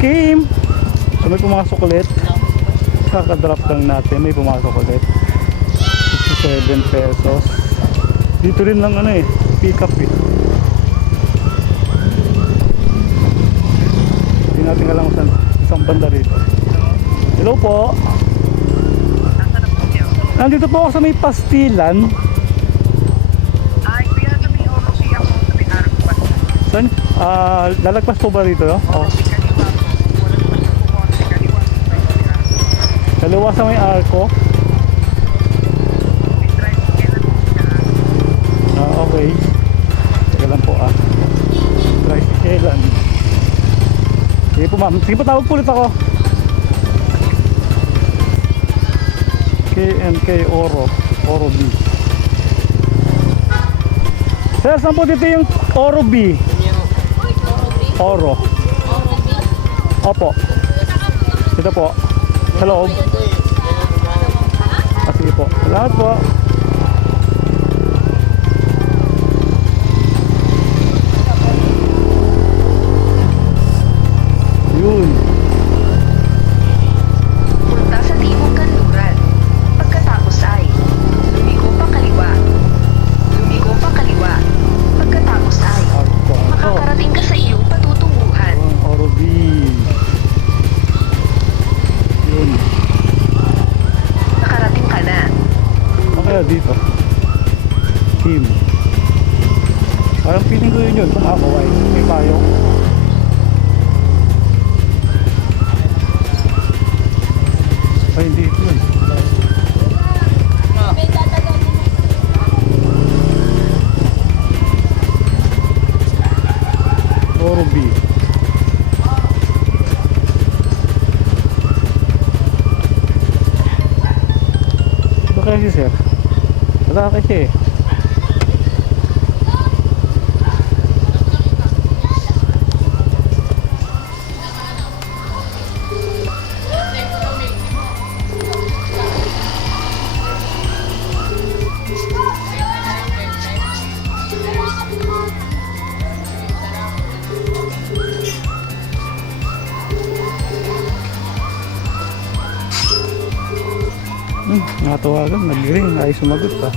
Kim! So may pumasok ulit. Kakadrop lang natin. May pumasok ulit. 67 pesos. Dito rin lang ano eh. Pick up eh. Hindi natin alam kung isang banda rito. Hello po. Nandito po ako sa may pastilan. Ay, kuya, sa may Orosi ako sa may Aragpan. Saan? Lalagpas po ba rito? Oh. Orosi kaliwa po. Walang naman po Orosi kaliwa. Kaliwa sa may arko. May tricycle na po siya. Okay. Teka lang po Tricycle. Sige po ma'am. Sige po, tawag po ulit ako. KNK Oro B. Sir, saan po dito yung Oro B? Oro. Opo. Dito po. Sa loob. Sige po. Salamat po. Yun. Punta sa Timog Kanluran. Pagkatapos ay lumigo pa kaliwa. Lumigo pa kaliwa. Pagkatapos ay makakarating ka sa iyong patutunguhan. Oro B. Yun. Nakarating ka na. Ano kaya dito? Team. Parang feeling ko yun. Kung ako ay may payong. Ay, hindi ito yun. Oro B. Ito kaya si sir? Wala kasi eh. Nakatawagan, nag-ring, ay sumagot pa.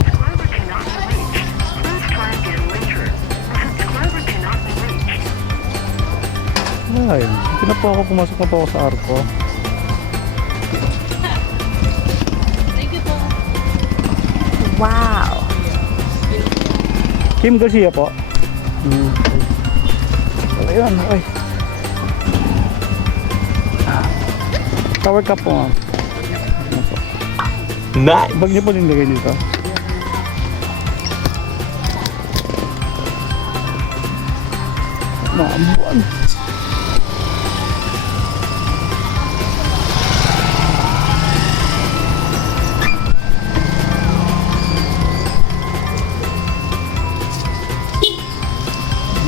Subscriber cannot be reached. Please try again later. Subscriber cannot be reached. Ay, hindi na po ako, pumasok na po ako sa arko. Wow! Kim Garcia po. Ayun, ay. Tower cup po ma'am. Nice. Bag niyo po nilagay dito. Maambuan.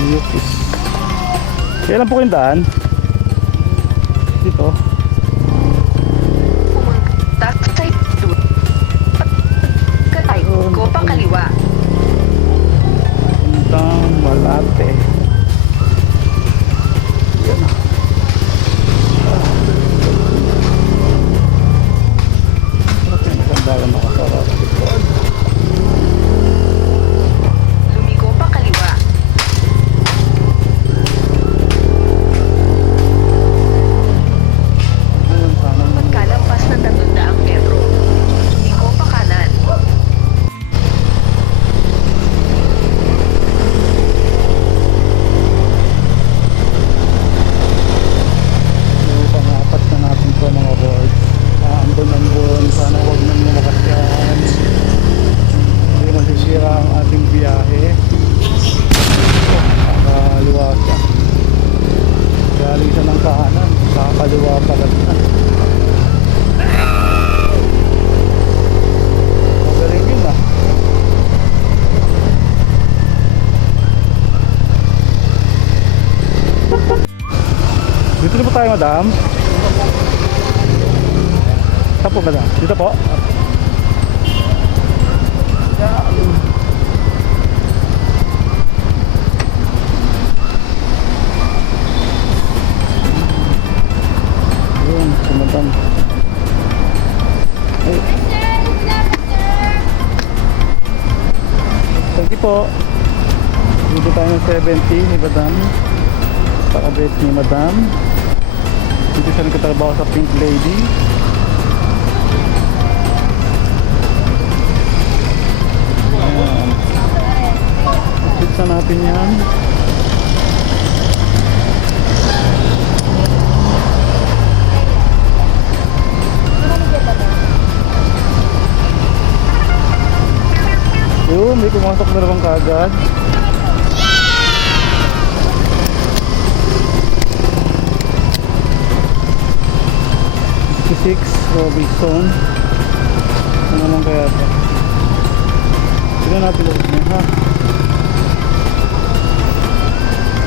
Yupis. Kailan po kayong daan? Dito. Pumunta sa ito. Pagkatayo pa kaliwa. Puntang Malate. Yan. Maganda lang makasarap. Lumigo pa kaliwa. Ayun, sana Pagkalampas ng 300 metro. Lumigo pa kanan. yung pang-apat na natin po mga boards. Ambon-ambon, sana huwag nang lumakas yan. Hindi masisira ang ating biyahe. Nakakaliwa siya. Galing siya ng kahanan, nakakaliwa pala siya. Magaling yun ah. Dito na po tayo madam. Saan po madam? Dito po. Yun, sumundan. Ay. Thank you po. Dito tayo ng 70 ni Madam. Pakabit ni Madam. Dito siya nagkatrabaho sa Pink Lady. Ayan. Fix na natin yan. Yun, may pumasok na naman kaagad. Six Robinson. Ano naman kaya ito? Tignan natin ulit niya, ha?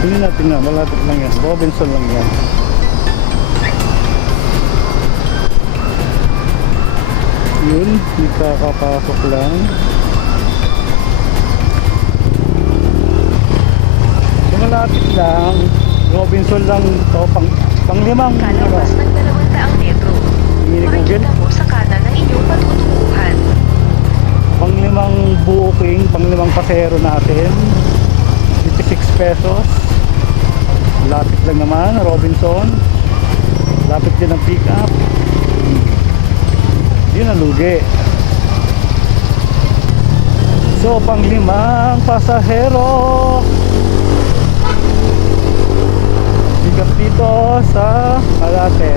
Tignan natin na, malapit lang yan. Robinson lang yan. Yun, hindi kakapasok lang. So malapit lang. Robinson lang ito, pang-limang. Kalabas ng 200 metro. Makikita mo sa kanan ng inyong patutunguhan. Pang-limang booking, pang-limang pasero natin. 56 pesos. Lapit lang naman, Robinson. Lapit din ang pick up. Yun ang lugi. So, pang-limang pasahero. Pick up dito sa Malate.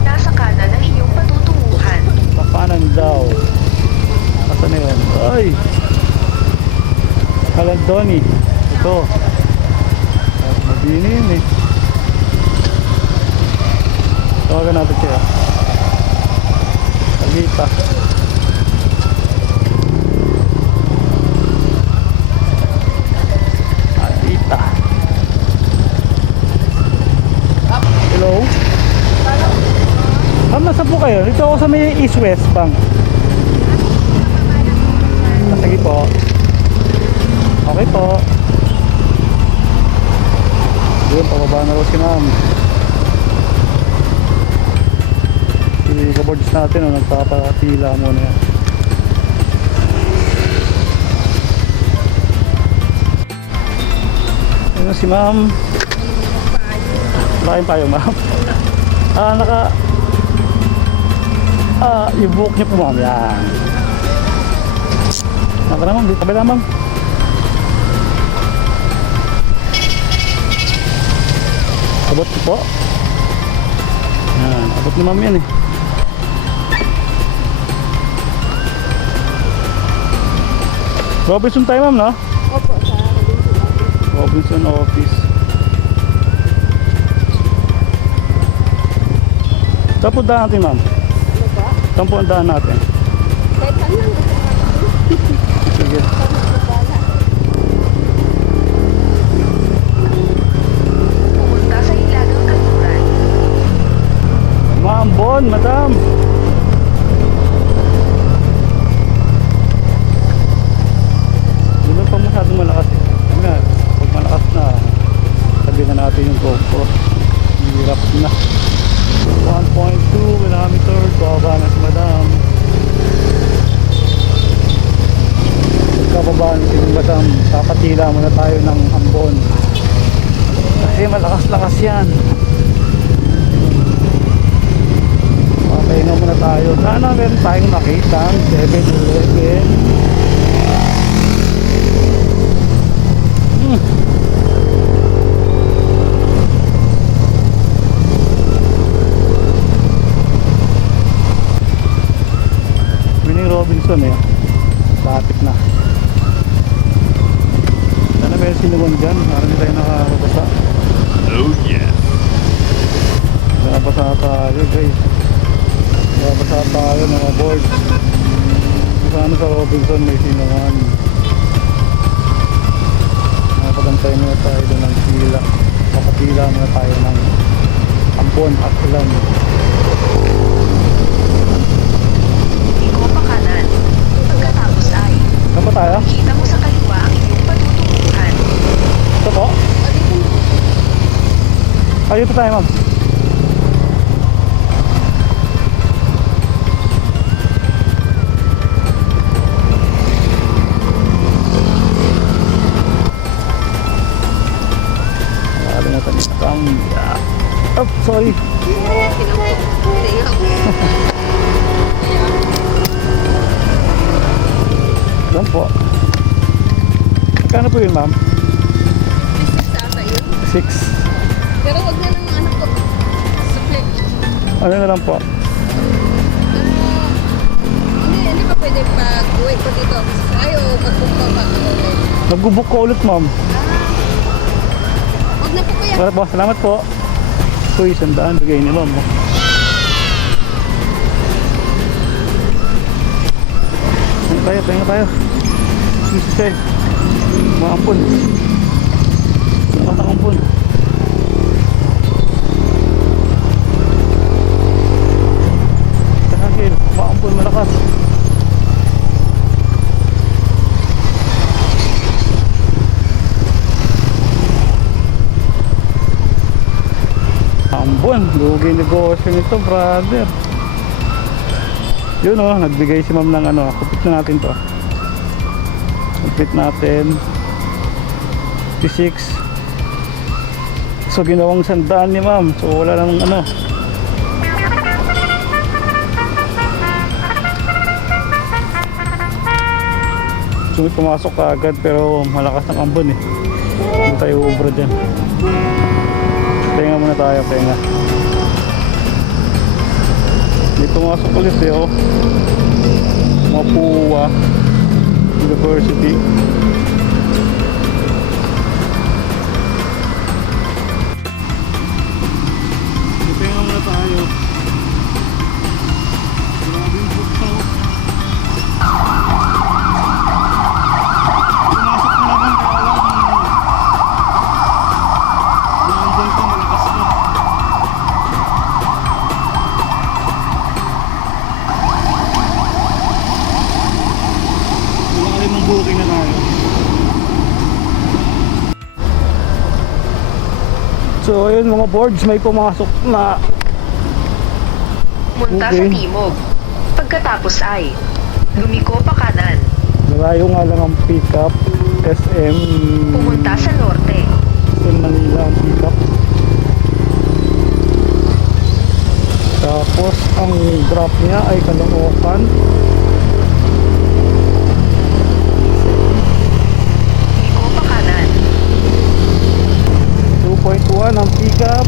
Nasa kanan ng inyong patutunguhan. Kapanan daw. Asa na yun? Ay! Kalandoni. Ito. Mabini yun eh. Tawagan natin siya. Alita. Alita. Hello? Nasa po kayo? Dito ako sa may East-West Bank. Sige po. Okay po. Yun, pababa na rin si ma'am. Si kabords natin, nagpapatila muna yan. Yun si ma'am. Lakayin tayo ma'am. Yung buhok niya po ma'am. Yan. Naka na ma'am, dito tabi na ma'am. Abot ko po. Yan, abot ni ma'am yan eh. Robinson tayo ma'am, no? Opo, sa Robinson office. Saan po daan natin ma'am? ano ba? Saan po ang daan natin? Kahit saan lang gusto natin. Sige. Pumunta sa Hilagang Kanluran. Ma'am Bon, madam. Hindi ba pa masyadong malakas eh? Yun nga, pag malakas na, sabi na natin yung GoPro. Hirap na. 1.2 kilometer, baba na si madam. Pagkababa na si madam, papatila muna tayo ng Ambon. Kasi malakas-lakas yan. Papahinga muna tayo. Sana meron tayong makita 7-Eleven. Winning Robinson eh. Lapit na. Sana meron sinuwan dyan. Marami tayo nakakabasa. Oh yeah. Nakabasa tayo guys. Nakabasa tayo mga board. Sana sa Robinson may sinuwan. Nakapagantay muna tayo doon ng pila. Kapapila muna tayo ng Ambon at Ilan. tayo? Kita mo sa kaliwa ang iyong patutunguhan. Ito po? Ay, dito tayo, ma'am. Nakalimutan ito. Oh, sorry. Yan po. Magkano po yun, ma'am? Tama yun. 6. Pero wag na lang anak ko. Supply. Ano na lang po? Hindi pa pwede pag-uwi ko dito. Ayaw, mag-book pa ulit. Mag-book ko ulit, ma'am. Wag na po kuya. Wala po, salamat po. Uy, 100 bigay ni ma'am. Tayo tayo. Sisisay. Maampun. Maampun. Tahagil, maampun malakas. Ambon, lugi negosyo nito, brother. Yun oh, nagbigay si ma'am ng ano, kupit na natin to. Kupit natin 56. So ginawang 100 ni ma'am. So wala nang ano. So may pumasok ka agad pero malakas ng ambon eh. Hindi tayo ubra dyan. Tenga muna tayo, tenga. May pumasok ulit eh oh. Mapua University. Tenga muna tayo. Grabe yung buksa oh. Pumasok na naman kaya lang naandun ka, malakas ka. Malalim ang booking na tayo. So ayun mga boards, may pumasok na. Munta Okay. sa timog. Pagkatapos ay lumiko pa kanan. Malayo nga lang ang pickup. SM Pumunta sa norte. SM Manila ang pickup. Tapos ang drop niya ay Caloocan. Liko pa kanan. 2.1 ang pickup.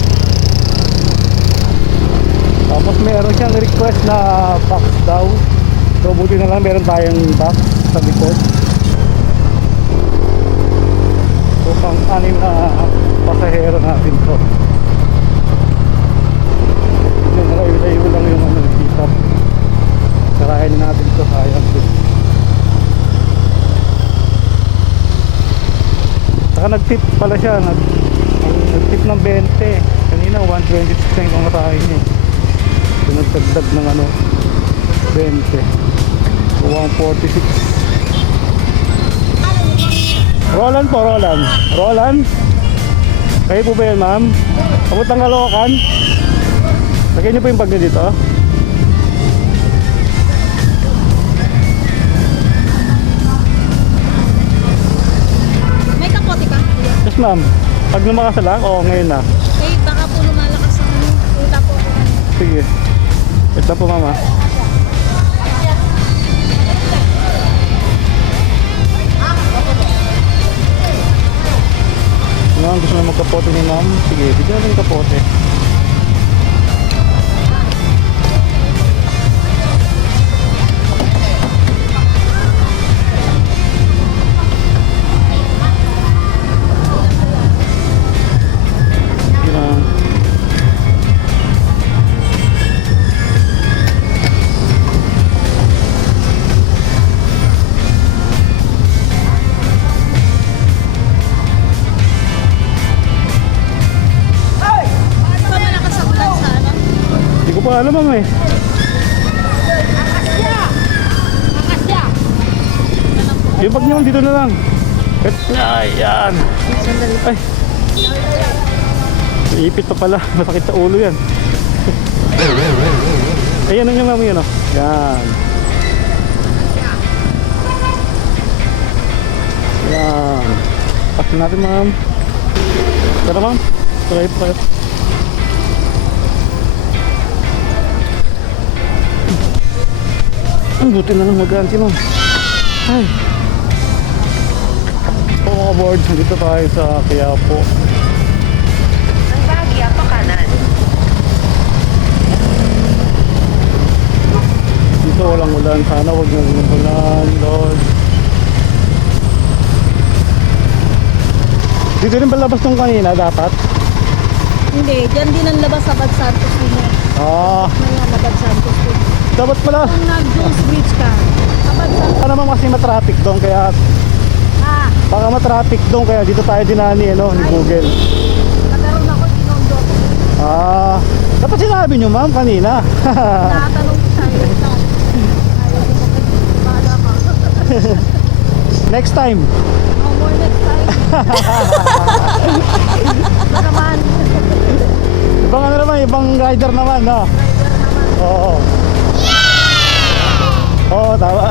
Tapos meron siyang request na box daw. So buti na lang meron tayong box sa likod. So pang-anim na pasahero natin to. Yung layo-layo lang yung ano, pickup. Karayan natin to, sayang din. Saka nag-tip pala siya, nag-tip ng 20. Kanina 126 na yung karayan niya. So nagdagdag ng ano, 20. So 146. Roland po, Roland. Roland? Kayo po ba yan, ma'am? Abot ng Caloocan? Lagyan niyo po yung bag niyo dito. May kapote ka? Kuya. Yes, ma'am. Pag lumakas na lang, o ngayon na. Eh, baka po lumalakas ang uta po. Sige. Wait lang po, mama. Ngayon, gusto na magkapote ni ma'am. Sige, bigyan natin yung kapote. Sige lang. Di ba malakas ang ulan sa ano? Hindi ko pa alam, ma'am eh. Akasya! Akasya! Yung bag niyo dito na lang. Ayan. Sandali. Ay. Ipit pa pala. Masakit sa ulo yan. Ayan ang yung mami yun, oh. Yan. Yan. Pasin natin, ma'am. Tara, ma'am. Try. Ang buti na lang mag-anti, ma'am. Ay. So mga boards, dito tayo sa Quiapo. Ang bahagya pa kanan. Dito walang ulan. Sana huwag nang ulan, Lord. Dito rin ba labas nung kanina dapat? Hindi, dyan din ang labas sa Bad Santos din yan. Ah, May Bad Santos din. dapat pala. Kung nag-Jones Bridge ka, sa Bad Santos. Para naman kasi matraffic doon kaya Ah, baka matraffic doon kaya dito tayo dinani ni Google. nagkaroon ako, tinondo ko. Ah, dapat sinabi nyo ma'am kanina. Nakatanong ko sa'yo. Ayaw ko bahala ka. Next time. No more next time. Ito naman. Ibang ano naman, ibang rider naman, no? Driver naman. Oo. Oo, tama.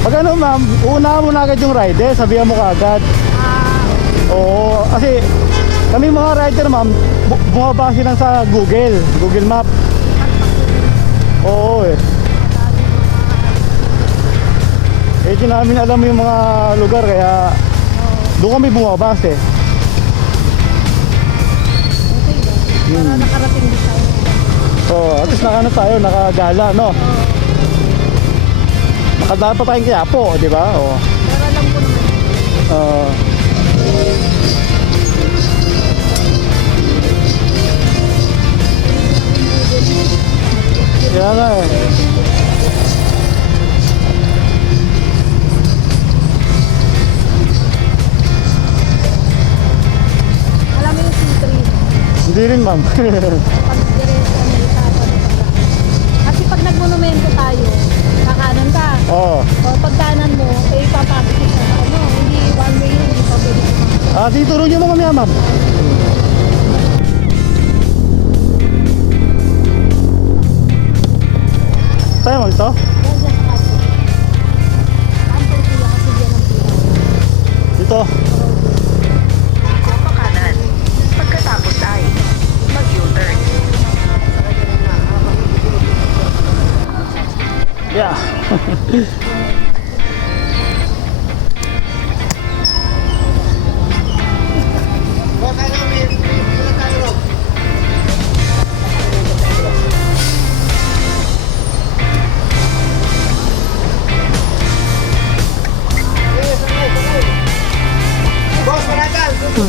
Pag ano ma'am, una mo na agad yung rider, sabihan mo kaagad. Ah, Oo, kasi kami mga rider ma'am, bumabase lang sa Google Map. Oo eh. Eh di namin alam yung mga lugar kaya doon kami bumabase. okay ba? Para nakarating din tayo. So, at least tayo, nakagala, no? Nakadaan pa tayong Quiapo, di ba? Oo. Pero alam ko naman. Kaya nga eh. Alam mo yung C3. Hindi rin ma'am. Pag diretso may tatawag ka. Kasi pag nagmonumento tayo, kakanan ka. Oo. O pag kanan mo, eh papasok ka sa ano, hindi one way yun, hindi pa pwede kumakas. Ah, dituro nyo mo mamaya ma'am. Tayo mo ito? Yan dyan sa kaso. Ampay sila kasi dyan ang pila. Dito. Liko pa kanan. Pagkatapos ay mag-U-turn. Yeah.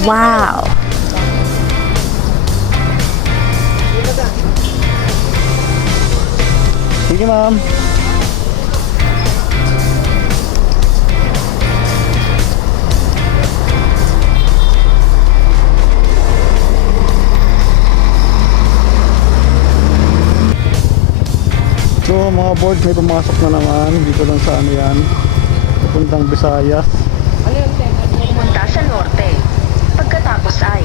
Wow! Sige ma'am. So mga boards, may pumasok na naman dito lang sa ano yan, pupuntang Visayas. Pumunta sa norte. Pagkatapos ay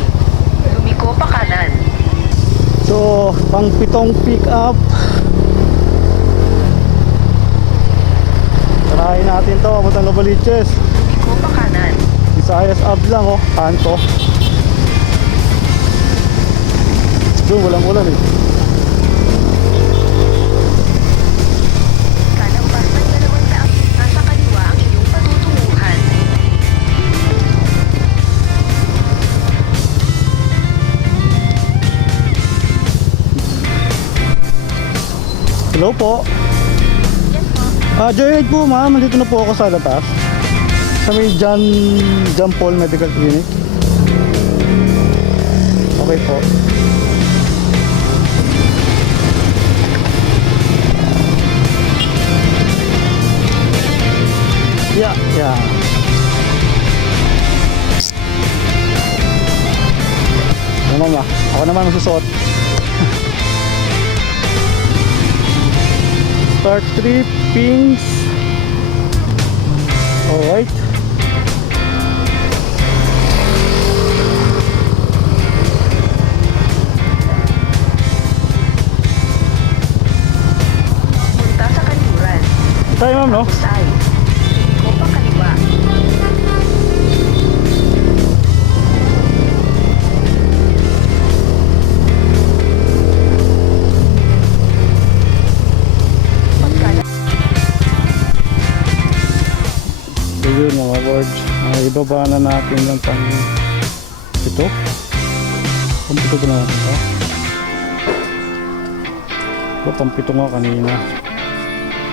lumiko pa kanan. So pang 7 pick up. Tarahin natin to, puntang Novaliches. Lumiko pa kanan. Visayas up lang oh, kanto. Doon walang ulan eh. Kalampas ng 200, nasa kaliwa ang iyong patutunguhan. Hello po. Yan po. Joyride po ma'am, nandito na po ako sa labas. Sa may John Paul Medical Clinic. Okay po. Yeah. Ano ma'am, ako naman ang susuot. Start trippings. Alright. Punta sa kanluran. Tayo ma'am, no? Tapos ay, lumiko pa kaliwa. Pagkala, So yun mga boards. Ibaba na natin yung pang ito. Pang pito ba natin ito? Ito pang pito nga kanina.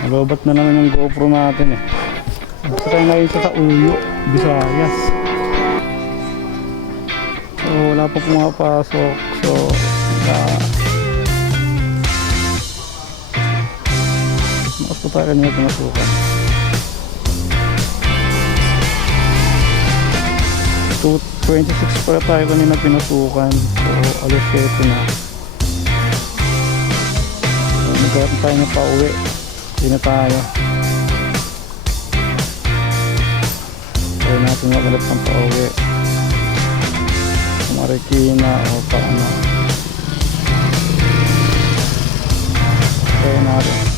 Nalobat na naman yung GoPro natin eh. Gusto tayo ngayon sa Uyo, Visayas. So wala pa pumapasok. So makas pa tayo kanina pinasukan. 26 pala tayo kanina pinasukan. So alas 7 na. So nagkaroon tayo na pauwi. Hindi na tayo. Try natin maghanap ng pauwi. Marikina o paano. Try natin.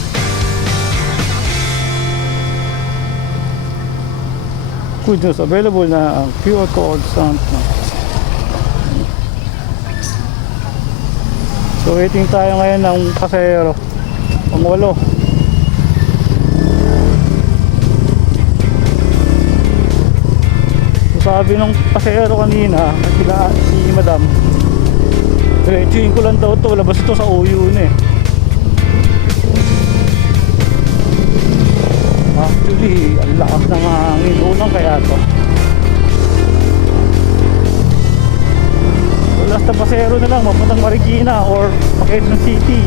Good news, available na ang QR code stamp na. So waiting tayo ngayon ng pasahero. Pang 8. So sabi ng pasahero kanina, sila si madam, diretsuhin ko lang daw to, labas ito sa Uyo na eh. Actually, ang lakas ng hangin. Unang kaya to. So, last na pasero na lang, mapuntang Marikina or Quezon City.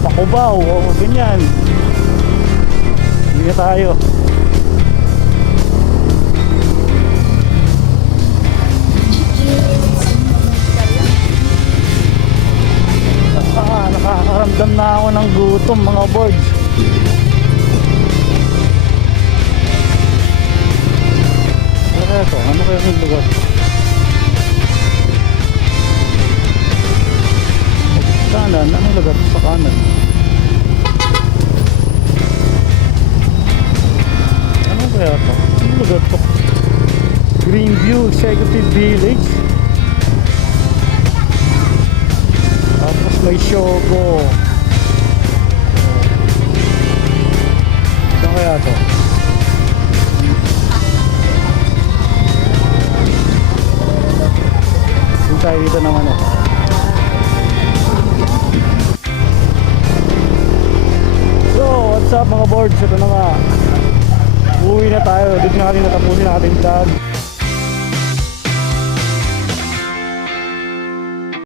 Pakubaw, o ganyan. Hindi na tayo. Nakakaramdam na ako ng gutom mga boards. Ano kaya to? Ano kaya yung lugar? Kanan? Anong lugar sa kanan? Ano kaya to? Anong lugar to? Greenview Executive Village. Tapos may Shogo. Saan kaya to? Doon tayo dito naman eh. So, what's up mga boards? Ito na nga. Uwi na tayo. Dito na natin natapusin natin vlog.